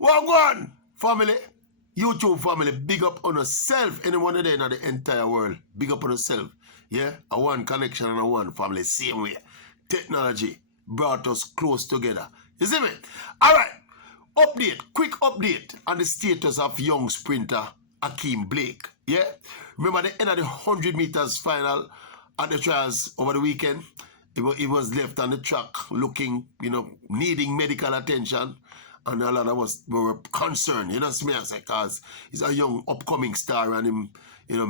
Wagwan, family. YouTube family, big up on yourself. Anyone there in the entire world, big up on yourself. Yeah, a one connection and a one family, same way. Technology brought us close together. You see me? All right. Update, quick update on the status of young sprinter Ackeem Blake. Yeah? Remember the end of the 100 meters final at the trials over the weekend? He was left on the track looking, needing medical attention. And a lot of us were concerned, see me, I say, because he's a young upcoming star and him,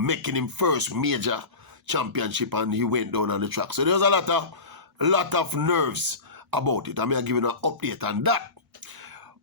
making him first major championship and he went down on the track. So there was a lot of nerves about it. I mean, I'm giving an update on that.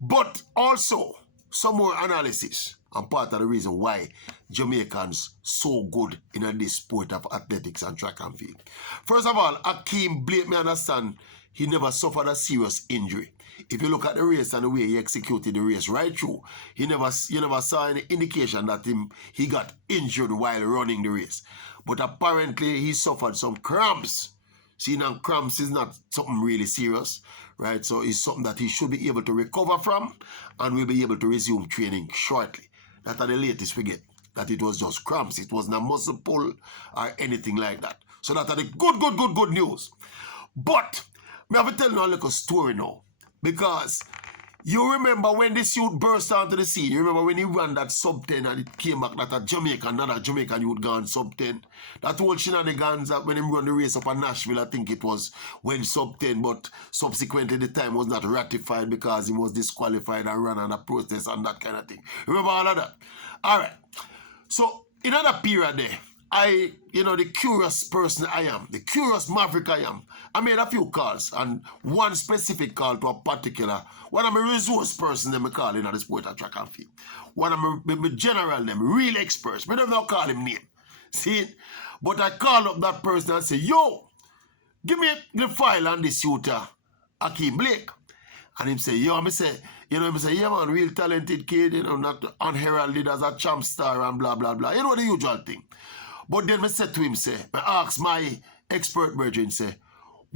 But also, some more analysis and part of the reason why Jamaicans so good in this sport of athletics and track and field. First of all, Ackeem Blake, me understand, he never suffered a serious injury. If you look at the race and the way he executed the race right through, you never saw any indication that he got injured while running the race. But apparently he suffered some cramps. See, now cramps is not something really serious, right? So it's something that he should be able to recover from and will be able to resume training shortly. That's the latest we get, that it was just cramps. It wasn't a muscle pull or anything like that. So that's the good news. But me have to tell you a little story now. Because you remember when this youth burst onto the scene, you remember when he ran that sub-10 and it came back that another Jamaican youth gone sub-10. That whole shenanigans that when he run the race up at Nashville, I think it was when sub-10, but subsequently the time was not ratified because he was disqualified and ran on a protest and that kind of thing. Remember all of that? All right. So in that period there, the curious person I am, the curious maverick I am, I made a few calls, and one specific call to a particular, one of my resource person, them call in the sport and track and field. One of my general, them real experts, but I don't call him name. See? But I call up that person and say, yo, give me the file on this shooter, Ackeem Blake. And him say, yo, I say, yeah man, real talented kid, not unheralded as a champ star and blah, blah, blah. You know the usual thing. But then I said to him, I asked my expert virgin,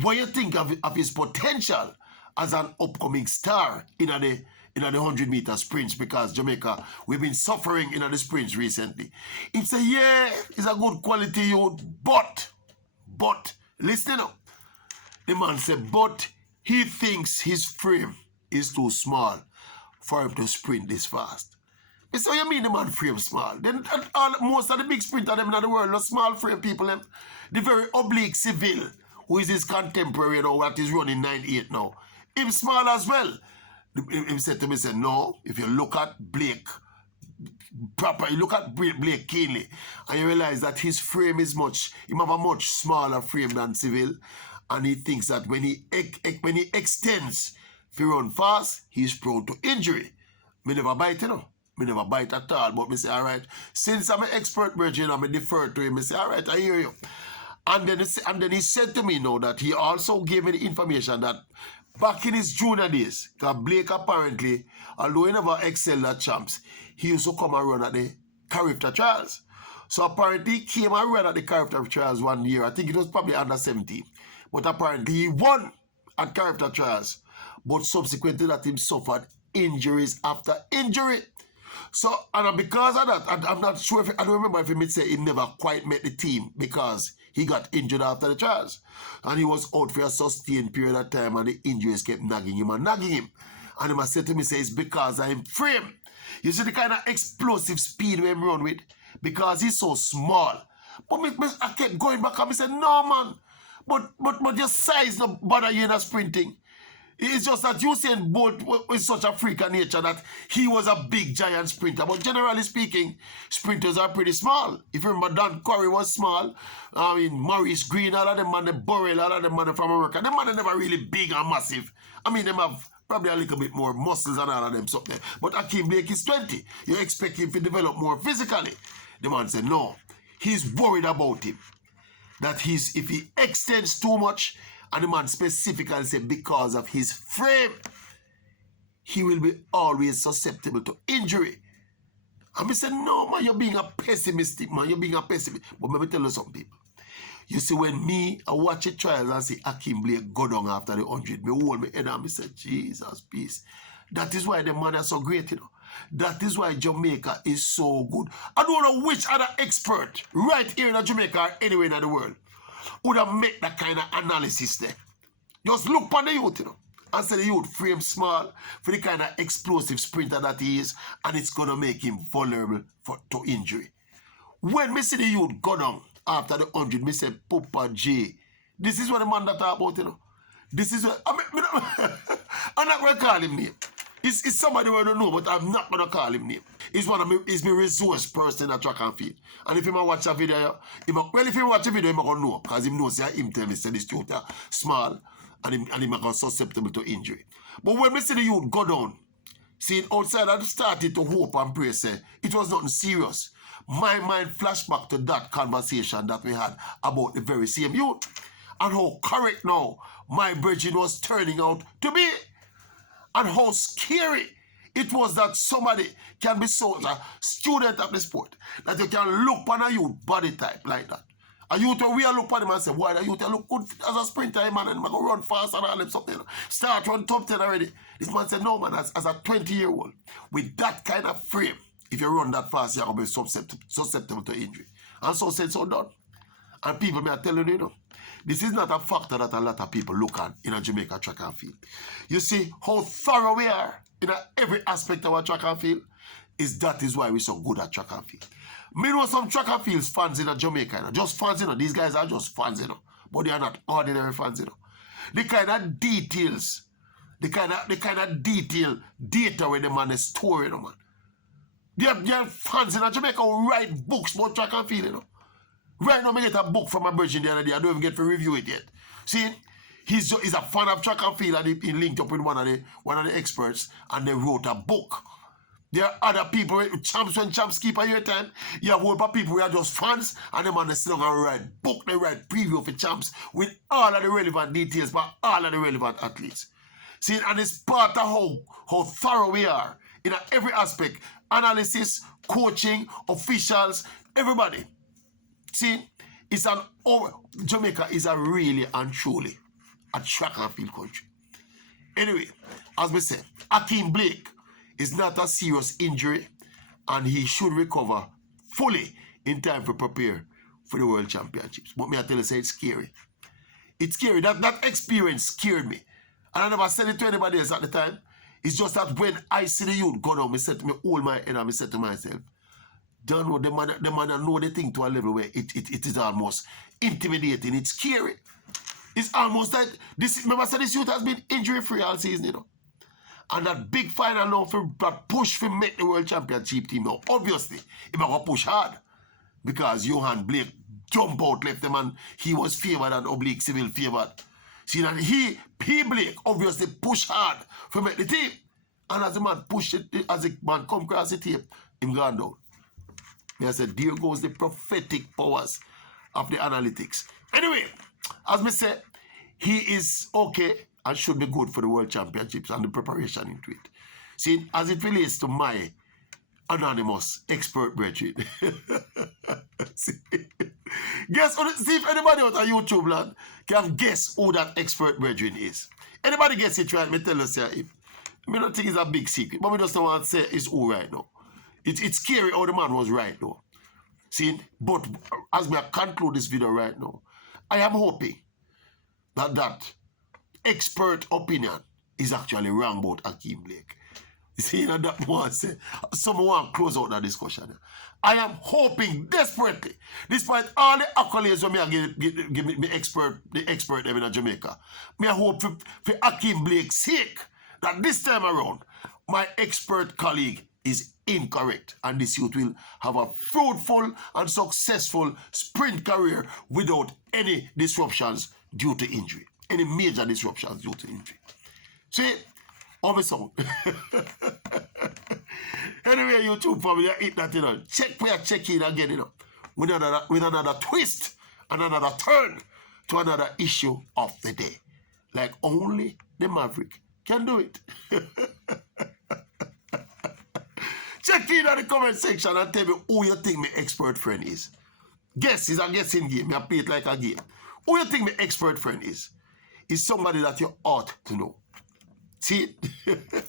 what you think of his potential as an upcoming star in the 100-meter sprints? Because Jamaica, we've been suffering in the sprints recently. He said, yeah, he's a good quality youth, but, listen up. The man said, but he thinks his frame is too small for him to sprint this fast. So you mean the man frame small? Then most of the big sprinters in the world are small frame people. The very oblique Civil, who is his contemporary now, that is running 9.8 now, him small as well. He said to me, no, if you look at Blake proper, you look at Blake keenly, and you realize that his frame is he have a much smaller frame than Civil, and he thinks that when he extends, if he run fast, he's prone to injury. Me never bite, Me never bite at all, but me say, all right, since I'm an expert virgin, I'm defer to him. Me say, all right, I hear you. And then he said to me now that he also gave me the information that back in his junior days, because Blake apparently, although he never excelled at champs, he used to come and run at the character trials. So apparently he came and ran at the character trials one year. I think it was probably under 17. But apparently he won at character trials. But subsequently that he suffered injuries after injury. So, and because of that, I'm not sure I don't remember if he may say he never quite met the team because he got injured after the trials. And he was out for a sustained period of time and the injuries kept nagging him. And he must say to me, it's because I'm frame. You see the kind of explosive speed we run with? Because he's so small. But I kept going back and I said, no man, but your size no bother you in a sprinting. It's just that Usain Bolt is such a freak of nature that he was a big giant sprinter. But generally speaking, sprinters are pretty small. If you remember, Don Curry was small. I mean, Maurice Green, all of them man, the Burrell, all of them man from America. Them man are never really big and massive. I mean, them have probably a little bit more muscles and all of them something. But Ackeem Blake is 20. You expect him to develop more physically. The man said, no. He's worried about him. That if he extends too much, and the man specifically said because of his frame, he will be always susceptible to injury. And I said, no, man, you're being a pessimistic, man. You're being a pessimist. But let me tell you something, people. You see, when I watch the trials and see Ackeem Blake go down after the 100, me hold my head and me say, Jesus, peace. That is why the man is so great, you know. That is why Jamaica is so good. I don't know which other expert right here in Jamaica or anywhere in the world would have made that kind of analysis there. Just look on the youth, you know, and say the youth frame small for the kind of explosive sprinter that he is, and it's going to make him vulnerable to injury. When me see the youth go down after the 100, me say, Papa J, this is what the man that talk about, you know. This is what, I'm not going to call him name. It's somebody I don't know, but I'm not going to call him name. He's one of me, he's my resource person at track and field. And if he watch a video, if he watch a video, he's going to know. Because he knows that him tell me, say this youth small, and he might be susceptible to injury. But when we see the youth go down, seeing outside, I started to hope and pray, say, it was nothing serious. My mind flashed back to that conversation that we had about the very same youth. And how correct now my brethren was turning out to be. And how scary it was that somebody can be so a student of the sport that you can look on a youth body type like that. A youth we look at him and say, boy, the youth look good as a sprinter, man, and man go run fast and all them something. Start run top 10 already. This man said, no, man, as a 20-year-old, with that kind of frame, if you run that fast, you're going to be susceptible to injury. And so said, so done. And people may tell you, you know, this is not a factor that a lot of people look at in a Jamaica track and field. You see how thorough we are in every aspect of our track and field? That is why we're so good at track and field. Me know some track and fields fans in Jamaica, you know, just fans, you know. These guys are just fans, you know. But they are not ordinary fans, you know. The kind of details, the kind of detail data where the man is storing, you know, man. There are fans in Jamaica who write books about track and field, you know. Right now, I get a book from a virgin the other day. I don't even get to review it yet. See, he's a fan of track and field, and he linked up with one of the experts, and they wrote a book. There are other people, champs when champs keep a year time. You have a whole of people who are just fans, and them on the sit down and write book, they write preview for champs with all of the relevant details, but all of the relevant athletes. See, and it's part of how thorough we are in every aspect. Analysis, coaching, officials, everybody. See, Jamaica is a really and truly a track and field country. Anyway, as we said, Ackeem Blake is not a serious injury, and he should recover fully in time to prepare for the World Championships. But me I tell you, say it's scary. It's scary. That experience scared me. And I never said it to anybody else at the time. It's just that when I see the youth go down, me hold my head and I said to myself, don't know, the man know the thing to a level where it is almost intimidating. It's scary. It's almost like this. Remember, I said this youth has been injury-free all season, you know. And that big final now for that push for make the World Championship team now. Obviously, he might go push hard because Johan Blake jump out left him and he was favored and Oblique Civil favored. See that he Blake obviously push hard for make the team. And as the man pushed it, as the man come across the tape, him gone down. I said, there goes the prophetic powers of the analytics. Anyway, as me say, he is okay and should be good for the World Championships and the preparation into it. See, as it relates to my anonymous expert brethren. See if anybody out on YouTube land can guess who that expert brethren is. Anybody guess it right, me tell us here. I don't think it's a big secret, but we just don't want to say it's who right now. It's scary how the man was right though. See, but as we conclude this video right now, I am hoping that expert opinion is actually wrong about Ackeem Blake. You see, you know, that one say, someone want to close out that discussion. I am hoping desperately, despite all the accolades that I give me the expert in Jamaica, I hope for Ackeem Blake's sake that this time around, my expert colleague is incorrect, and this youth will have a fruitful and successful sprint career without any disruptions due to injury. Any major disruptions due to injury. See, over song. Anyway, YouTube family, I eat that, you know. Check in again, you know, with another twist and another turn to another issue of the day. Like only the Maverick can do it. Check in the comment section and tell me who you think my expert friend is. Guess is a guessing game. I play it like a game. Who you think my expert friend is? Is somebody that you ought to know. See it?